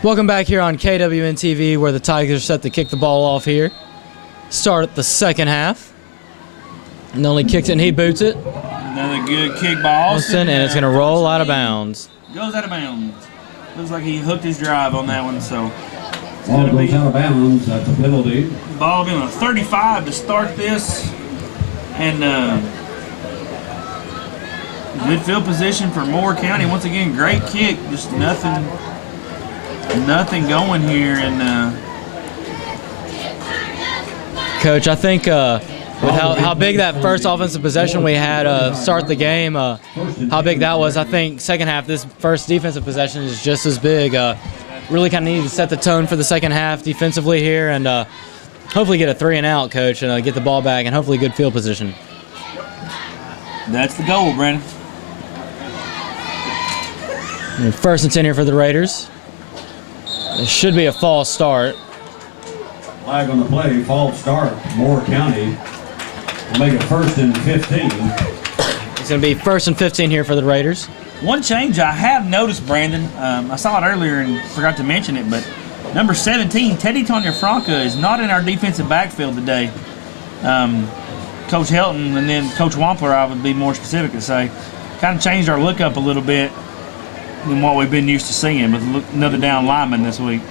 Welcome back here on KWN TV, where the Tigers are set to kick the ball off here. Start at the second half. Nolly kicks it and he boots it. Another good kick by Austin. And it's going to roll out of bounds. Goes out of bounds. Looks like he hooked his drive on that one, so. Ball goes out of bounds. That's a penalty. Ball being a 35 to start this. And good field position for Moore County. Once again, great kick. Just nothing going here. And Coach, I think with how big that first offensive possession we had start the game, how big that was, I think second half, this first defensive possession is just as big. Really kind of need to set the tone for the second half defensively here, and hopefully get a 3-and-out, Coach, and get the ball back, and hopefully good field position. That's the goal, Brandon. And first and 10 here for the Raiders. It should be a false start. Flag on the play, false start. Moore County will make it 1st and 15. It's going to be 1st and 15 here for the Raiders. One change I have noticed, Brandon, I saw it earlier and forgot to mention it, but number 17, Teddy Tanya-Franca, is not in our defensive backfield today. Coach Helton and then Coach Wampler, I would be more specific to say, kind of changed our look up a little bit than what we've been used to seeing with another down lineman this week.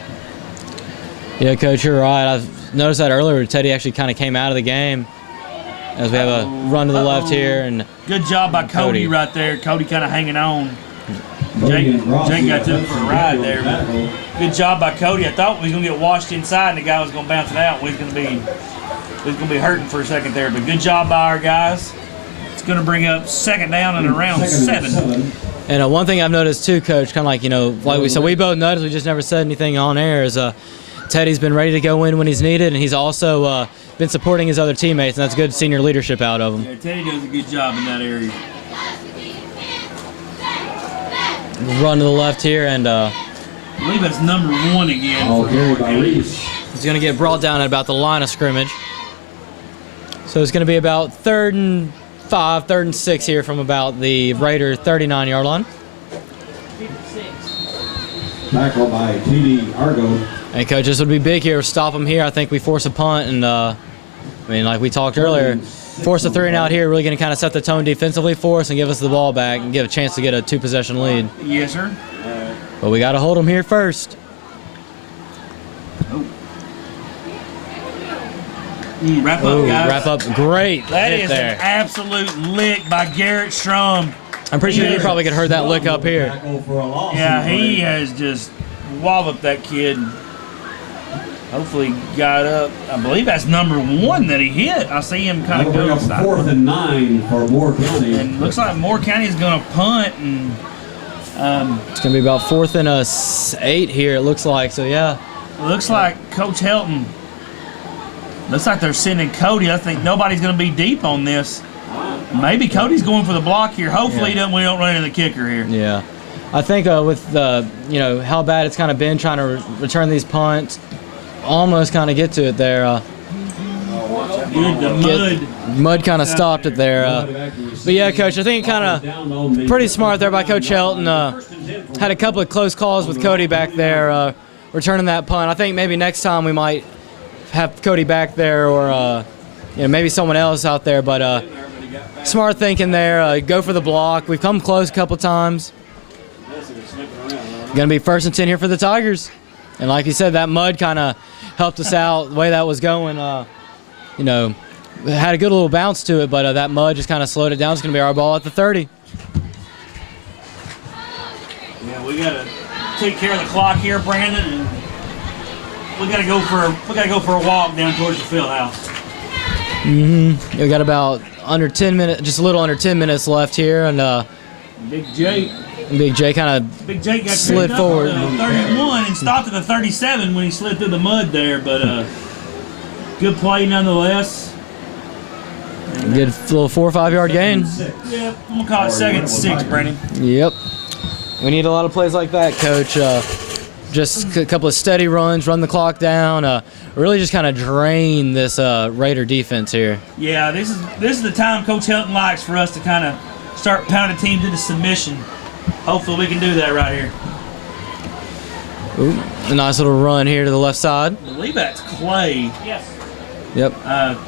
Yeah, Coach, you're right. I've noticed that earlier. Teddy actually kind of came out of the game as we have a run to the left here. And good job by Cody right there. Cody kind of hanging on. Jake got to him for a ride there. But good job by Cody. I thought we was going to get washed inside and the guy was going to bounce it out. We was going to be hurting for a second there. But good job by our guys. It's going to bring up 2nd down and around 7. And one thing I've noticed too, Coach, kind of like, like we said, we both noticed, we just never said anything on air, is Teddy's been ready to go in when he's needed, and he's also been supporting his other teammates, and that's good senior leadership out of him. Yeah, Teddy does a good job in that area. Run to the left here, and I believe that's number 1 again. All carried by Reese. He's going to get brought down at about the line of scrimmage. So it's going to be about 3rd and 5, 3rd and 6 here from about the Raider 39-yard line. Tackle by T.D. Argo. Hey, Coach, this would be big here. Stop him here. I think we force a punt, and like we talked earlier, force a 3-and-out here. Really going to kind of set the tone defensively for us and give us the ball back and give a chance to get a 2-possession lead. Yes, sir. But we got to hold them here first. Wrap up, guys. Wrap up. Great. That hit is there. an absolute lick by Garrett Strum. I'm pretty sure you probably could have heard that lick up here. Yeah, he has just walloped that kid. Hopefully got up. I believe that's number 1 that he hit. I see him kind of go inside. 4th and 9 for Moore County. And looks like Moore County is going to punt. And it's going to be about 4th and 8 here, it looks like. So, yeah. Looks like Coach Helton. Looks like they're sending Cody. I think nobody's going to be deep on this. Maybe Cody's going for the block here. Hopefully we don't run into the kicker here. Yeah. I think with how bad it's kind of been trying to return these punts, almost kind of get to it there. Mud kind of stopped it there. But yeah, Coach, I think kind of pretty smart there by Coach Helton. Had a couple of close calls with Cody back there, returning that punt. I think maybe next time we might have Cody back there, or maybe someone else out there. But smart thinking there. Go for the block. We've come close a couple times. Going to be 1st and 10 here for the Tigers. And like you said, that mud kind of helped us out the way that was going. It had a good little bounce to it, but that mud just kind of slowed it down. It's going to be our ball at the 30. Yeah, we got to take care of the clock here, Brandon, and we got to go for a walk down towards the field house. We got about under 10 minutes, just a little under 10 minutes left here, and Big Jake kind of got slid forward. 31 and stopped at the 37 when he slid through the mud there, but good play nonetheless. Good little 4 or 5 yard gain. Yeah, I'm gonna call it 2nd and 6, Brandon. Yep. We need a lot of plays like that, Coach. Just a couple of steady runs, run the clock down. Really just kind of drain this Raider defense here. Yeah, this is the time Coach Helton likes for us to kind of start pounding teams into submission. Hopefully we can do that right here. Ooh, a nice little run here to the left side. I believe that's Clay. Yes. Yep.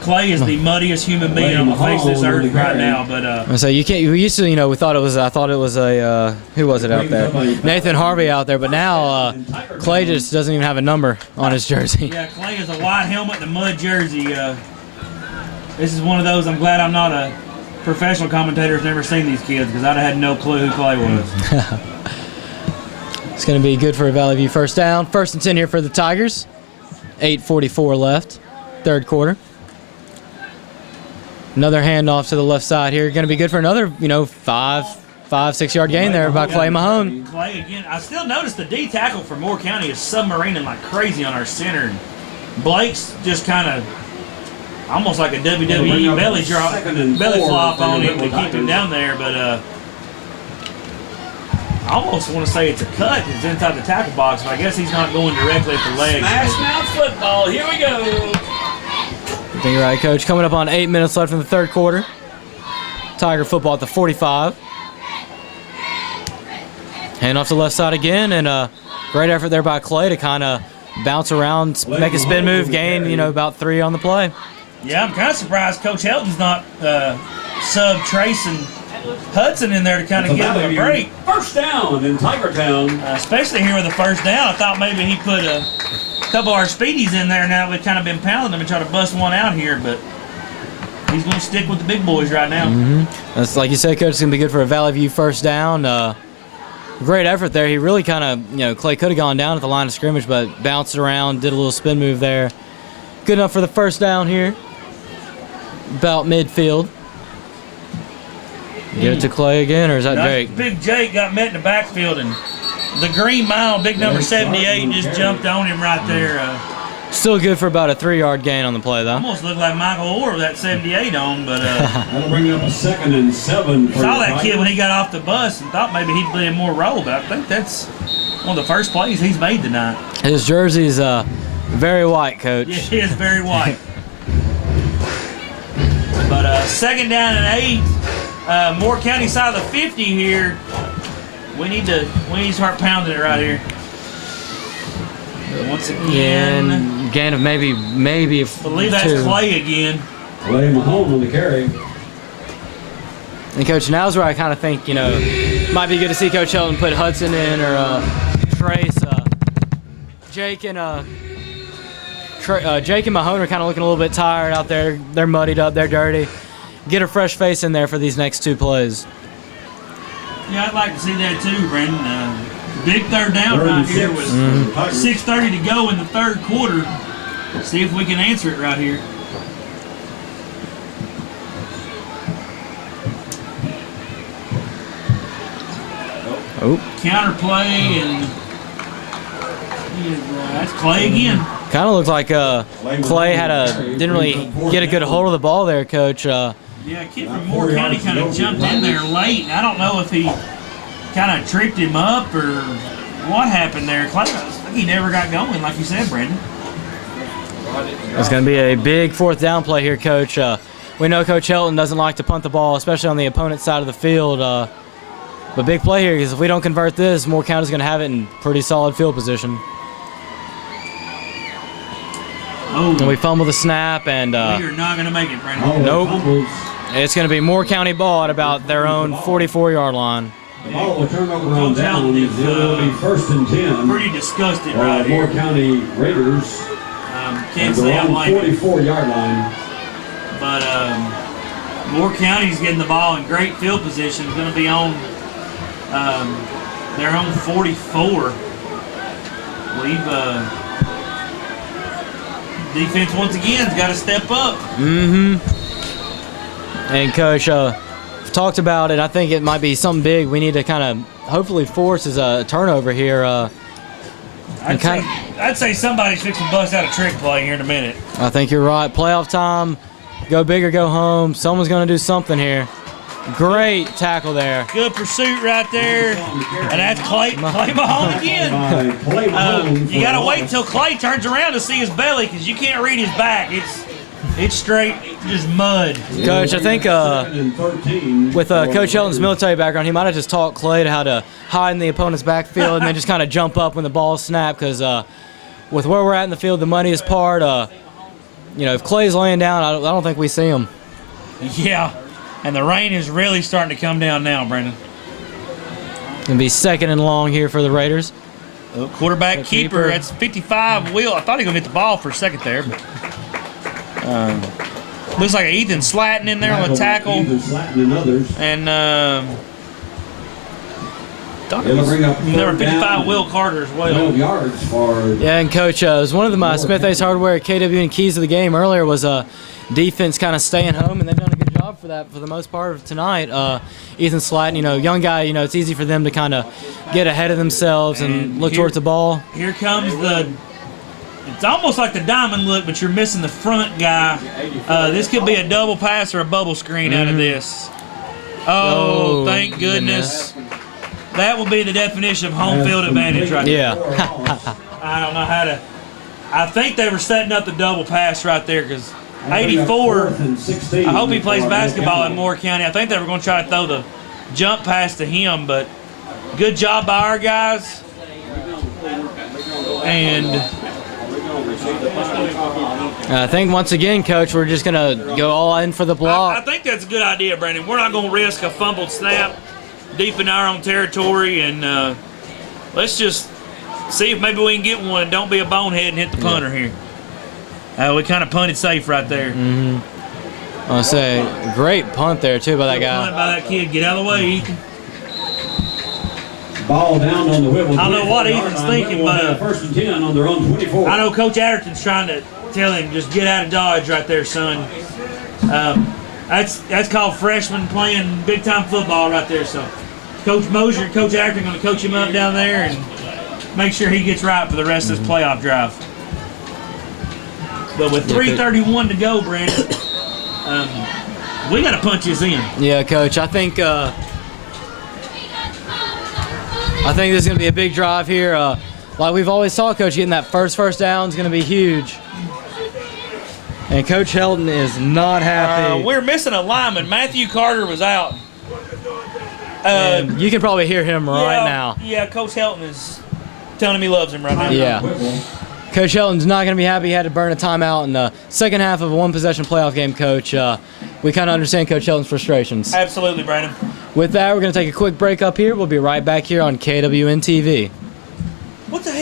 Clay is the muddiest human being on the face of this earth right now. But so you can't. We used to, we thought it was. I thought it was a. Who was it out there? Nathan Harvey out there. But now Clay just doesn't even have a number on his jersey. Yeah, Clay is a white helmet and a mud jersey. This is one of those. I'm glad I'm not a professional commentator who's never seen these kids, because I'd have had no clue who Clay was. It's going to be good for a Valley View first down. 1st and 10 here for the Tigers. 8:44 left. Third quarter. Another handoff to the left side here. Going to be good for another, 5-6 yard gain there by Clay Mahone. Clay again. I still notice the D tackle for Moore County is submarining like crazy on our center. Blake's just kind of almost like a WWE belly flop on him to keep him down there. But I almost want to say it's a cut. It's inside the tackle box, but I guess he's not going directly at the leg. Smash mouth football. Here we go. I think you're right, Coach. Coming up on 8 minutes left in the third quarter. Tiger football at the 45. Hand off to the left side again, and great effort there by Clay to kind of bounce around, make a spin move, gain, about 3 on the play. Yeah, I'm kind of surprised Coach Helton's not sub Trace and Hudson in there to kind of give him a break. First down in Tigertown. Especially here with the first down. I thought maybe he put a couple of our speedies in there now. We've kind of been pounding them and try to bust one out here, but he's going to stick with the big boys right now. That's like you said, Coach. It's going to be good for a Valley View first down. Great effort there. He really kind of, Clay could have gone down at the line of scrimmage, but bounced around, did a little spin move there. Good enough for the first down here. About midfield. Give it to Clay again, or is that Jake? Big Jake got met in the backfield, and the Green Mile, big number 78, just jumped on him right there. Still good for about a 3-yard gain on the play, though. Almost looked like Michael Orr with that 78 on, but That'll bring up a 2nd and 7. Saw that kid when he got off the bus and thought maybe he'd be in more role, but I think that's one of the first plays he's made tonight. His jersey's very white, Coach. Yeah, it is very white. But 2nd down and 8. Moore County side of the 50 here. We need to start pounding it right here. Once again, gain of maybe I believe that's 2. Clay again. Clay Mahone on the carry. And Coach, now's where I kind of think might be good to see Coach Helton put Hudson in, or Trace. Jake and Mahone are kind of looking a little bit tired out there. They're muddied up. They're dirty. Get a fresh face in there for these next 2 plays. Yeah, I'd like to see that too, Brandon. Big third down right here with 6:30 to go in the third quarter. See if we can answer it right here. Counter play, and that's Clay again. Kind of looked like Clay didn't really get a good hold of the ball there, Coach. Yeah, a kid from Moore County kind of jumped in there late. I don't know if he kind of tripped him up or what happened there. Clay, I think he never got going, like you said, Brandon. It's going to be a big 4th down play here, Coach. We know Coach Helton doesn't like to punt the ball, especially on the opponent's side of the field. But big play here, because if we don't convert this, Moore County's going to have it in pretty solid field position. And we fumble the snap, and we are not going to make it, Brandon. Nope. It's going to be Moore County ball at about their own 44-yard line. The ball will turn over on down. It will be 1st and 10. Pretty disgusted right Moore here. County Raiders. Can't say I like it. 44-yard line. But Moore County's getting the ball in great field position. It's going to be on their own 44. Defense once again has got to step up. And Coach, talked about it. I think it might be something big. We need to kind of hopefully force is a turnover here. I'd say somebody's fixing to bust out a trick play here in a minute. I think you're right. Playoff time. Go big or go home. Someone's going to do something here. Great tackle there. Good pursuit right there. And that's Clay Mahone again. You got to wait until Clay turns around to see his belly, because you can't read his back. It's straight, just mud. Coach, I think Second and 13 with for Coach Helton's Raiders. military background, he might have just taught Clay to how to hide in the opponent's backfield and then just kind of jump up when the ball snapped. Because with where we're at in the field, the muddiest part, if Clay's laying down, I don't think we see him. Yeah, and the rain is really starting to come down now, Brandon. Gonna be second and long here for the Raiders. Quarterback The keeper, keeper. that's 55. Will, I thought he was gonna hit the ball for a second there, but looks like Ethan Slatton in there on the tackle, Either Slatton and others. and It'll bring up number third 55, down, Will Carter as well. 12 yards for Yeah, and Coach, it was one of the Smith Ace Hardware KWN keys of the game earlier was defense kind of staying home, and they've done a good job for that for the most part of tonight. Ethan Slatton, young guy, it's easy for them to kind of get ahead of themselves and look towards the ball. Here comes it's almost like the diamond look, but you're missing the front guy. This could be a double pass or a bubble screen out of this. Oh, thank goodness. That will be the definition of home field advantage right there. Yeah. I don't know how to. I think they were setting up the double pass right there because 84. I hope he plays basketball in Moore County. I think they were going to try to throw the jump pass to him, but good job by our guys. And I think once again, Coach, we're just gonna go all in for the I block. think that's a good idea, Brandon. We're not going to risk a fumbled snap deep in our own territory, and let's just see if maybe we can get one. Don't be a bonehead and hit the punter here. We kind of punted safe right there. I'll say great punt there too by that Punt guy. by that kid. Get out of the way, Ethan. ball down on the Whittle. I don't know what 24-yard Ethan's line. thinking, Whittle will but, have first and 10 on their own 24. I know Coach Atherton's trying to tell him, just get out of Dodge right there, son. That's called freshman playing big-time football right there. So Coach Mosier and Coach Atherton going to coach him up down there and make sure he gets right for the rest of this playoff drive. But with 3:31 to go, Brandon, we got to punch this in. Yeah, Coach. I think this is going to be a big drive here. Like we've always saw, Coach, getting that first down is going to be huge. And Coach Helton is not happy. We're missing a lineman. Matthew Carter was out. And you can probably hear him right now. Yeah, Coach Helton is telling him he loves him right now. Yeah. Coach Helton's not going to be happy he had to burn a timeout in the second half of a one-possession playoff game, Coach. We kind of understand Coach Helton's frustrations. Absolutely, Brandon. With that, we're going to take a quick break up here. We'll be right back here on KWN TV. What the heck?